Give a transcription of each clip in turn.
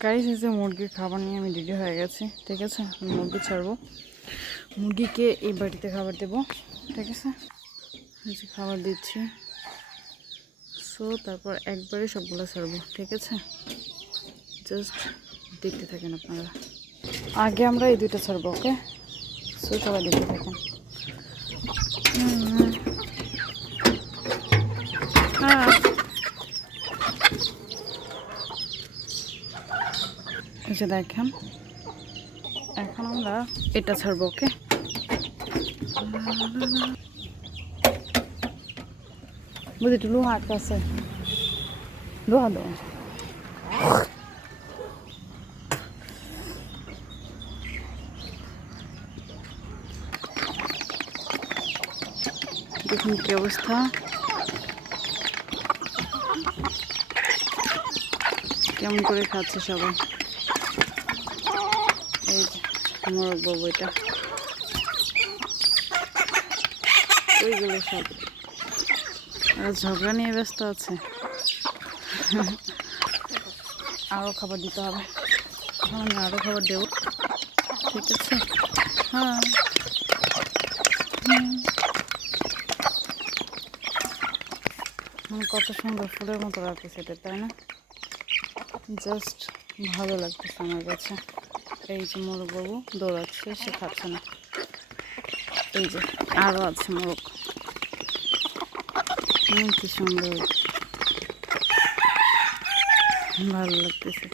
Guys এসে মুরগির খাবার নিয়ে আমি রেডি হয়ে গেছি। ঠিক আছে, মুরগি ছাড়বো। মুরগিকে এই বাড়িতে খাবার দেবো। ঠিক আছে, খাবার দিচ্ছি। সো তারপর একবারে সবগুলো ছাড়বো। ঠিক আছে, জাস্ট দেখতে থাকেন আপনারা। আগে আমরা এই দুইটা ছাড়বো। ওকে, সো সবাই দেখতে থাকেন। হ্যাঁ, এই যে দেখেন, এখন আমরা এটা ছাড়বো। ওকে, বুঝি একটু লোহা আটকাছে, লোহা দো। দেখুন কি অবস্থা, কেমন করে খাচ্ছে সবাই। এই যে মোরগ বাবু, এটা ওইগুলো সব ঝগড়া নিয়ে ব্যস্ত আছে। আরও খাবার দিতে হবে, আমি আরও খাবার দেবো। ঠিক আছে, হ্যাঁ। কত সুন্দর ফুলের মতো লাগতেছে এটা, তাই না? জাস্ট ভালো লাগতেছে আমার কাছে। এই যে মোরগ বাবু দৌড়াচ্ছে, সে খাচ্ছে না। এই যে আরও আছে মোরগ, কি সুন্দর, ভালো লাগতেছে।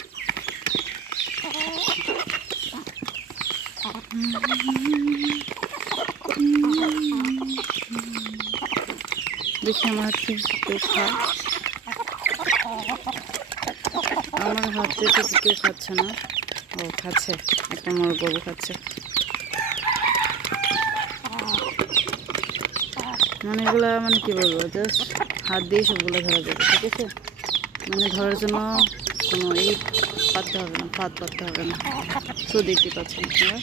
দেখি আমার হাত থেকে কেউ খায়, আমার হাত থেকে কেউ খাচ্ছে না। ও খাচ্ছে, একটা মোরগ বাবু খাচ্ছে। মানে এগুলা মানে কি বলবো, জাস্ট হাত দিয়ে সবগুলো ধরা যাবে। ঠিক আছে, মানে ধরার জন্য কোনো পাততে হবে না, পাততে হবে না। তো দেখতে পাচ্ছেন আপনারা,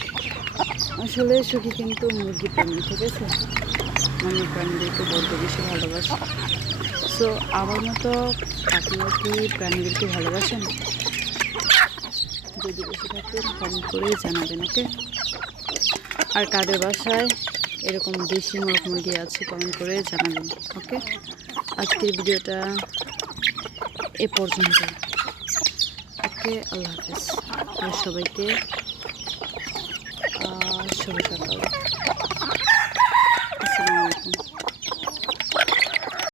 আসলে সুখী কিন্তু মুরগি প্রেমী। ঠিক আছে, মানে প্রাণীদেরকে বলতে বেশি ভালোবাসে। সো আমার মতো আপনারা কি প্রাণীদেরকে ভালোবাসেন? যদি বেশি থাকেন কমেন্ট করে জানাবেন। ওকে, আর কাদের বাসায় এরকম দেশি মোরগ মুরগি আছে কমেন্ট করে জানাবেন। ওকে, আজকের ভিডিওটা এ পর্যন্ত। ওকে, আল্লাহ হাফেজ। আর সবাইকে শুভ সকাল। আসসালামু আলাইকুম।